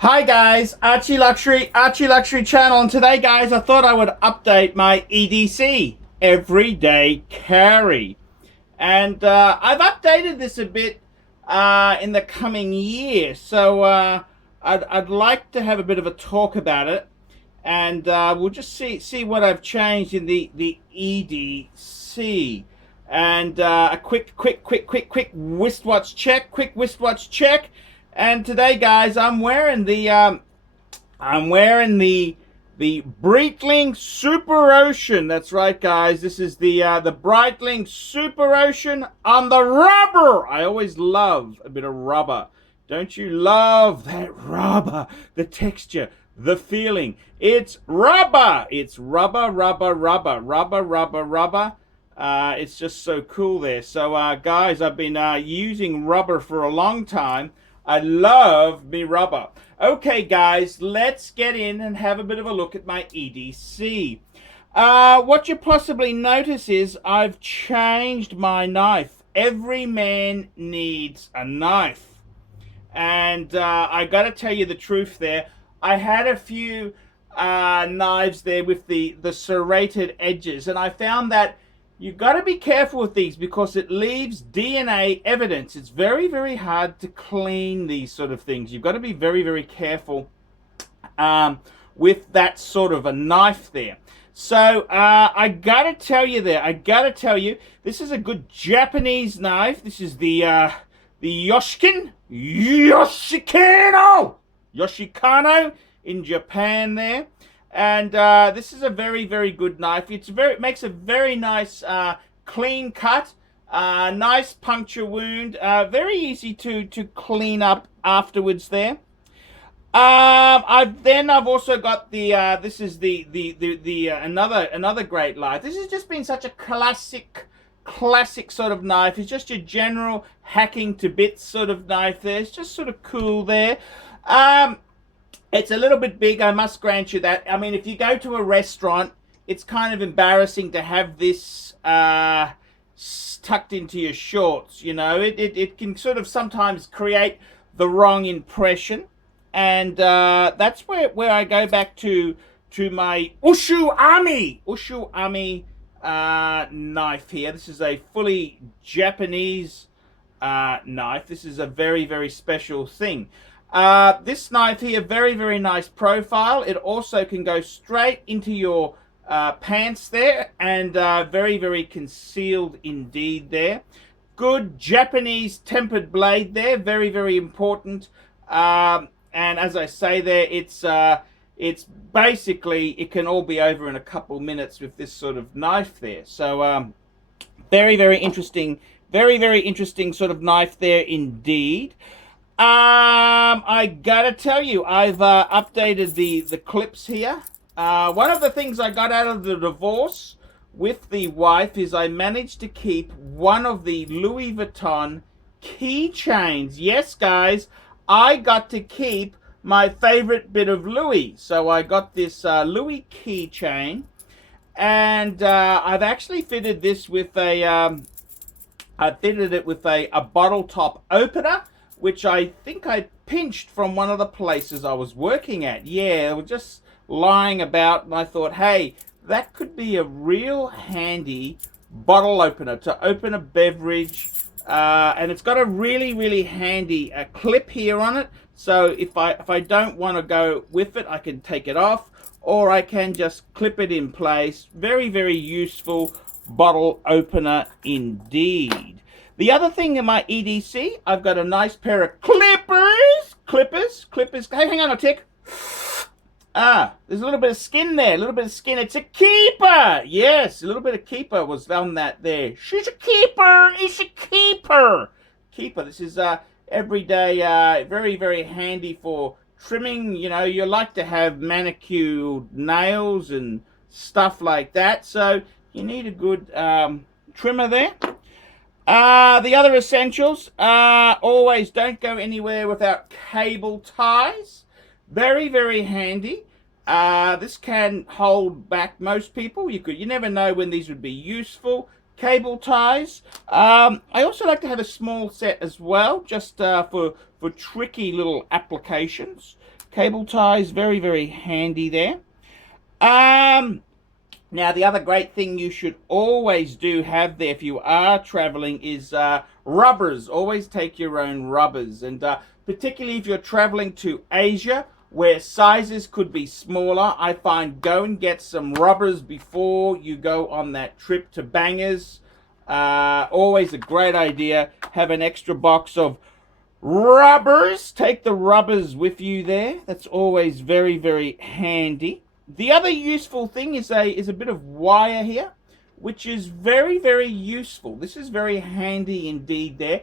Hi guys, ArchieLuxury channel, and today guys I thought I would update my EDC, Everyday Carry. And I've updated this a bit in the coming year, so I'd like to have a bit of a talk about it, and we'll just see what I've changed in the EDC. And a quick wristwatch check. And today, guys, I'm wearing the Breitling Super Ocean. That's right, guys. This is the Breitling Super Ocean on the rubber. I always love a bit of rubber. Don't you love that rubber? The texture, the feeling. It's rubber. It's rubber. It's just so cool there. So, guys, I've been using rubber for a long time. I love me rubber. Okay, guys, let's get in and have a bit of a look at my EDC. What you possibly notice is I've changed my knife. Every man needs a knife. And I got to tell you the truth there. I had a few knives there with the serrated edges, and I found that you've got to be careful with these because it leaves DNA evidence. It's very hard to clean these sort of things. You've got to be very careful with that sort of a knife there. So I got to tell you this is a good Japanese knife. This is the Yoshikano in Japan there. And this is a very good knife. It makes a very nice clean cut, nice puncture wound, very easy to clean up afterwards there. I've also got the this is the another great knife. This has just been such a classic sort of knife. It's just your general hacking to bits sort of knife there. It's just sort of cool there. It's a little bit big, I must grant you that. I mean, if you go to a restaurant, it's kind of embarrassing to have this tucked into your shorts, you know. It can sort of sometimes create the wrong impression. And that's where I go back to my Ushuami knife here. This is a fully Japanese knife. This is a very special thing. This knife here, very nice profile. It also can go straight into your pants there, and very concealed indeed there. Good Japanese tempered blade there, very important. And as I say there, it's basically, it can all be over in a couple minutes with this sort of knife there. So very interesting, very interesting sort of knife there indeed. I gotta tell you, I've updated the clips here. One of the things I got out of the divorce with the wife is I managed to keep one of the Louis Vuitton keychains. Yes, guys, I got to keep my favorite bit of Louis. So I got this Louis keychain, and I've actually fitted this with a bottle top opener, which I think I pinched from one of the places I was working at. Yeah, they were just lying about, and I thought, hey, that could be a real handy bottle opener to open a beverage. And it's got a really handy clip here on it. So if I don't want to go with it, I can take it off, or I can just clip it in place. Very useful bottle opener indeed. The other thing in my EDC, I've got a nice pair of clippers. Hey, hang on a tick. There's a little bit of skin there, It's a keeper. Yes, a little bit of keeper was on that there. She's a keeper. It's a keeper. This is everyday, very handy for trimming. You know, you like to have manicured nails and stuff like that. So you need a good trimmer there. The other essentials, always don't go anywhere without cable ties. Very handy. This can hold back most people. You never know when these would be useful. Cable ties. I also like to have a small set as well, just for tricky little applications. Cable ties, very, very handy there. Now, the other great thing you should always have there if you are traveling is rubbers. Always take your own rubbers. And particularly if you're traveling to Asia, where sizes could be smaller, I find go and get some rubbers before you go on that trip to Bangers. Always a great idea. Have an extra box of rubbers. Take the rubbers with you there. That's always very, very handy. The other useful thing is a bit of wire here, which is very, very useful. This is very handy indeed there.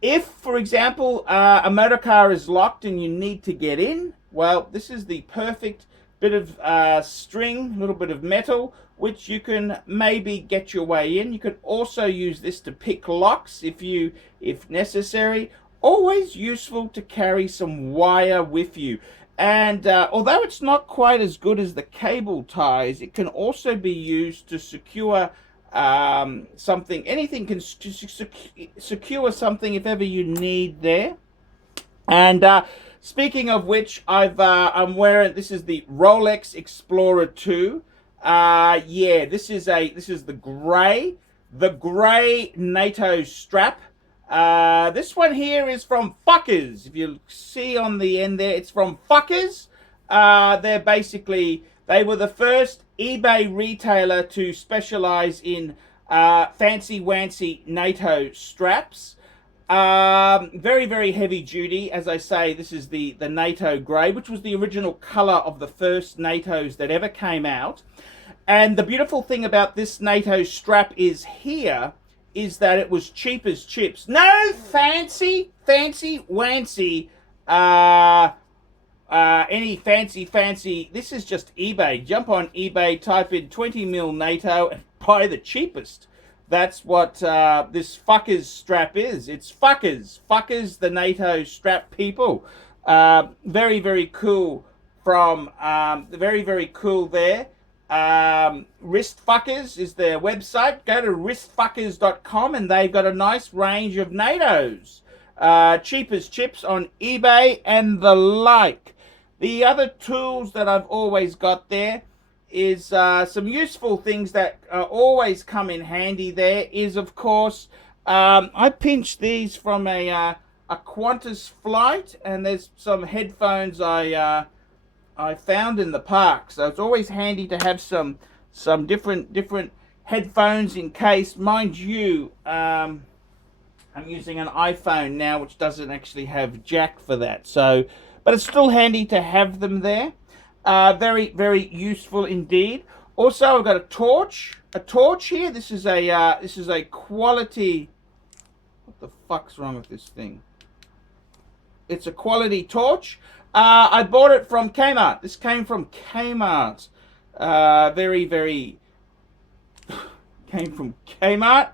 If, for example, a motor car is locked and you need to get in, well, this is the perfect bit of string, a little bit of metal, which you can maybe get your way in. You can also use this to pick locks if necessary. Always useful to carry some wire with you. And although it's not quite as good as the cable ties, it can also be used to secure something. Anything can secure something if ever you need there. And speaking of which, I'm wearing, this is the Rolex Explorer 2. Yeah, this is the grey NATO strap. This one here is from Fuckers. If you see on the end there, it's from Fuckers. They were the first eBay retailer to specialize in fancy wancy NATO straps. Very, very heavy duty. As I say, this is the NATO grey, which was the original color of the first NATOs that ever came out. And the beautiful thing about this NATO strap is that it was cheap as chips. No fancy wancy, any fancy. This is just eBay. Jump on eBay, type in 20mm NATO and buy the cheapest. That's what this Fuckers strap is. It's Fuckers the NATO strap people. Very, very cool from, very, very cool there. Wrist Fuckers is their website. Go to wristfuckers.com and they've got a nice range of NATOs. Cheap as chips on eBay and the like. The other tools that I've always got there is some useful things that always come in handy there is, of course, I pinched these from a Qantas flight, and there's some headphones I found in the park, so it's always handy to have some different headphones in case. Mind you, I'm using an iPhone now, which doesn't actually have jack for that. So, but it's still handy to have them there. Very, very useful indeed. Also, I've got a torch here. This is a quality. What the fuck's wrong with this thing? It's a quality torch. I bought it from Kmart. This came from Kmart. Very, very came from Kmart.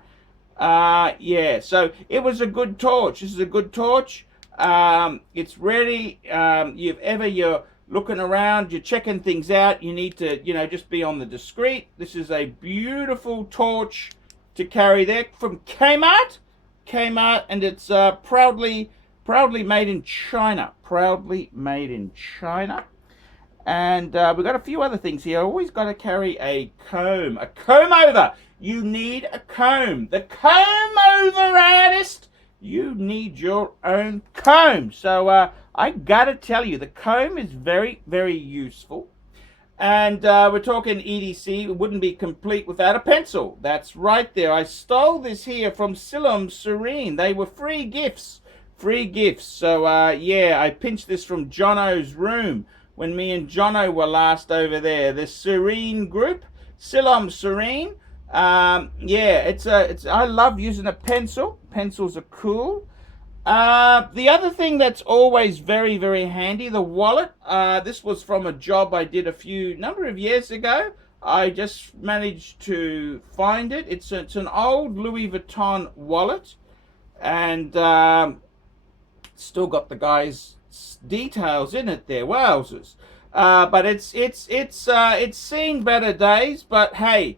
Yeah, so it was a good torch. This is a good torch. It's ready. You're looking around, you're checking things out, you need to, just be on the discreet. This is a beautiful torch to carry there from Kmart, and it's proudly made in China. Proudly made in China. And we've got a few other things here. Always got to carry a comb. A comb over. You need a comb. The comb over artist. You need your own comb. So I got to tell you, the comb is very, very useful. And we're talking EDC. It wouldn't be complete without a pencil. That's right there. I stole this here from Silum Serene. They were free gifts. Free gifts. So, yeah, I pinched this from Jono's room when me and Jono were last over there. The Serene group, Silum Serene. Yeah, I love using a pencil. Pencils are cool. The other thing that's always very, very handy, the wallet. This was from a job I did a number of years ago. I just managed to find it. It's an old Louis Vuitton wallet, and still got the guy's details in it there. Wowzers. But it's seen better days. But hey,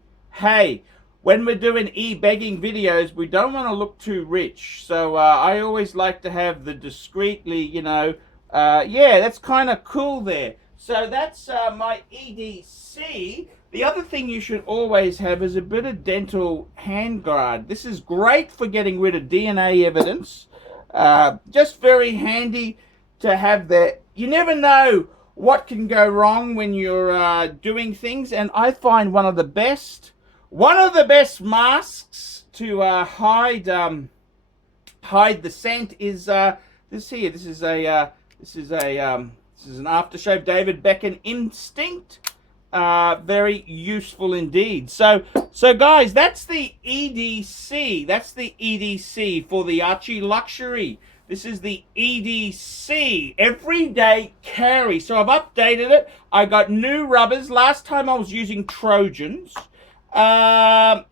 when we're doing e-begging videos, we don't want to look too rich. So I always like to have the discreetly, Yeah, that's kind of cool there. So that's my EDC. The other thing you should always have is a bit of dental hand guard. This is great for getting rid of DNA evidence. Just very handy to have that. You never know what can go wrong when you're doing things, and I find one of the best masks to hide the scent is this here. This is an aftershave David Beckham Instinct. Very useful indeed. So guys, that's the EDC. That's the EDC for the ArchieLuxury. This is the EDC, everyday carry. So I've updated it. I got new rubbers. Last time I was using Trojans. I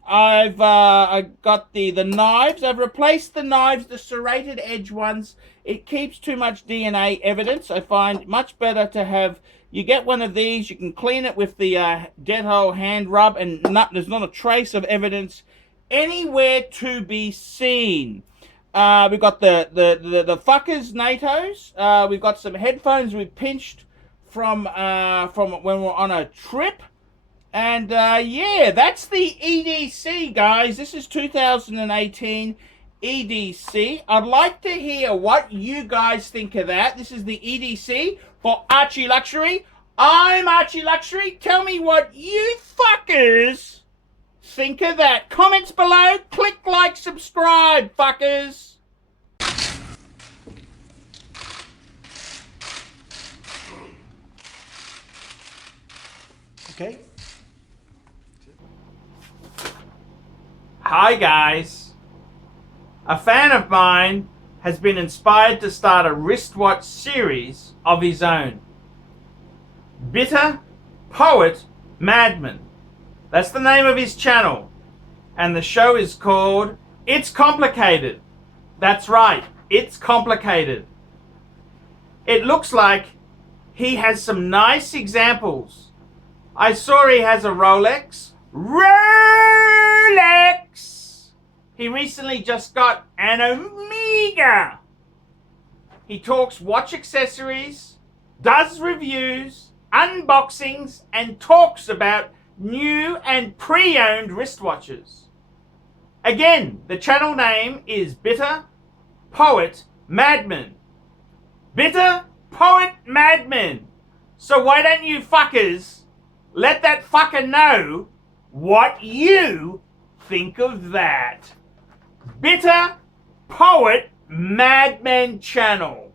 got the knives. I've replaced the knives, the serrated edge ones. It keeps too much DNA evidence. I find much better to have, you get one of these, you can clean it with the Dettol hand rub, and there's not a trace of evidence anywhere to be seen. We've got the fuckers NATOs. We've got some headphones we pinched from when we're on a trip. And yeah, that's the EDC, guys. This is 2018 EDC. I'd like to hear what you guys think of that. This is the EDC for ArchieLuxury. I'm ArchieLuxury. Tell me what you fuckers think of that. Comments below. Click like, subscribe, fuckers. Okay. Hi guys. A fan of mine has been inspired to start a wristwatch series of his own. Bitter Poet Madman. That's the name of his channel. And the show is called It's Complicated. That's right, it's complicated. It looks like he has some nice examples. I saw he has a Rolex. He recently just got an Omega. He talks watch accessories, does reviews, unboxings, and talks about new and pre-owned wristwatches. Again, the channel name is Bitter Poet Madman. Bitter Poet Madman. So why don't you fuckers let that fucker know what you think of that. Bitter Poet Madman channel.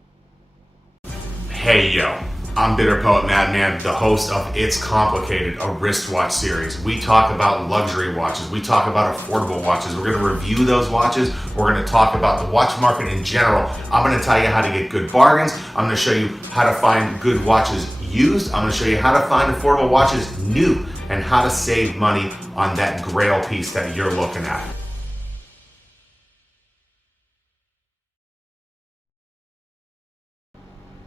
Hey yo, I'm Bitter Poet Madman, the host of It's Complicated, a wristwatch series. We talk about luxury watches, we talk about affordable watches, we're going to review those watches, we're going to talk about the watch market in general. I'm going to tell you how to get good bargains, I'm going to show you how to find good watches used, I'm going to show you how to find affordable watches new, and how to save money on that grail piece that you're looking at.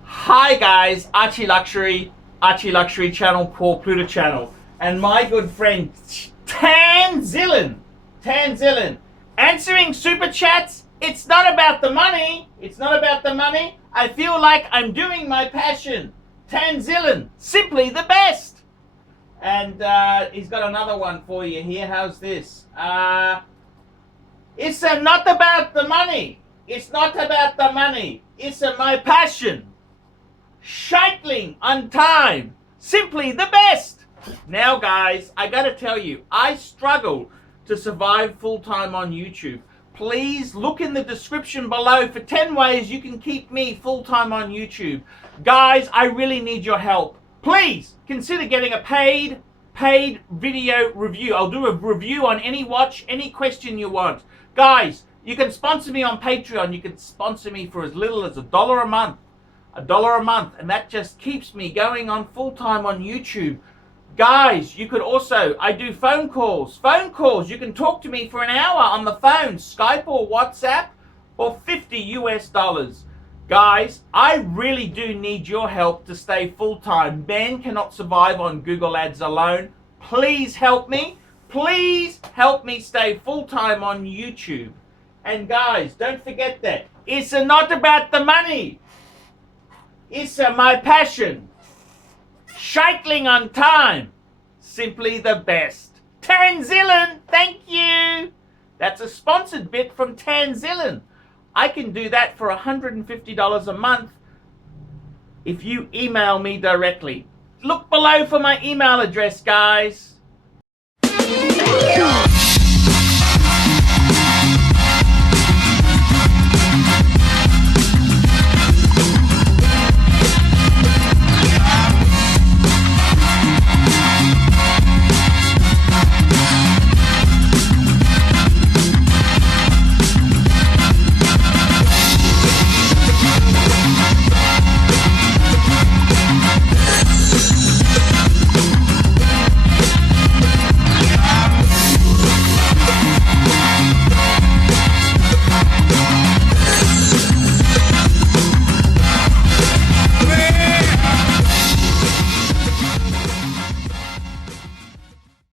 Hi guys, ArchieLuxury channel, Paul Pluta channel, and my good friend Tanzillin, answering super chats. It's not about the money. It's not about the money. I feel like I'm doing my passion. Tanzillin, simply the best. And he's got another one for you here. How's this? It's not about the money. It's not about the money. It's my passion. Scheitling on time. Simply the best. Now, guys, I gotta tell you, I struggle to survive full-time on YouTube. Please look in the description below for 10 ways you can keep me full-time on YouTube. Guys, I really need your help. Please consider getting a paid video review. I'll do a review on any watch, any question you want. Guys, you can sponsor me on Patreon. You can sponsor me for as little as $1 a month. $1 a month, and that just keeps me going on full-time on YouTube. Guys, you could also, I do phone calls. You can talk to me for an hour on the phone, Skype or WhatsApp, for $50 US. Guys, I really do need your help to stay full-time. Men cannot survive on Google Ads alone. Please help me. Please help me stay full-time on YouTube. And guys, don't forget that. It's not about the money. is my passion. Scheitling on time. Simply the best. Tanzillion, thank you. That's a sponsored bit from Tanzillion. I can do that for $150 a month if you email me directly. Look below for my email address, guys.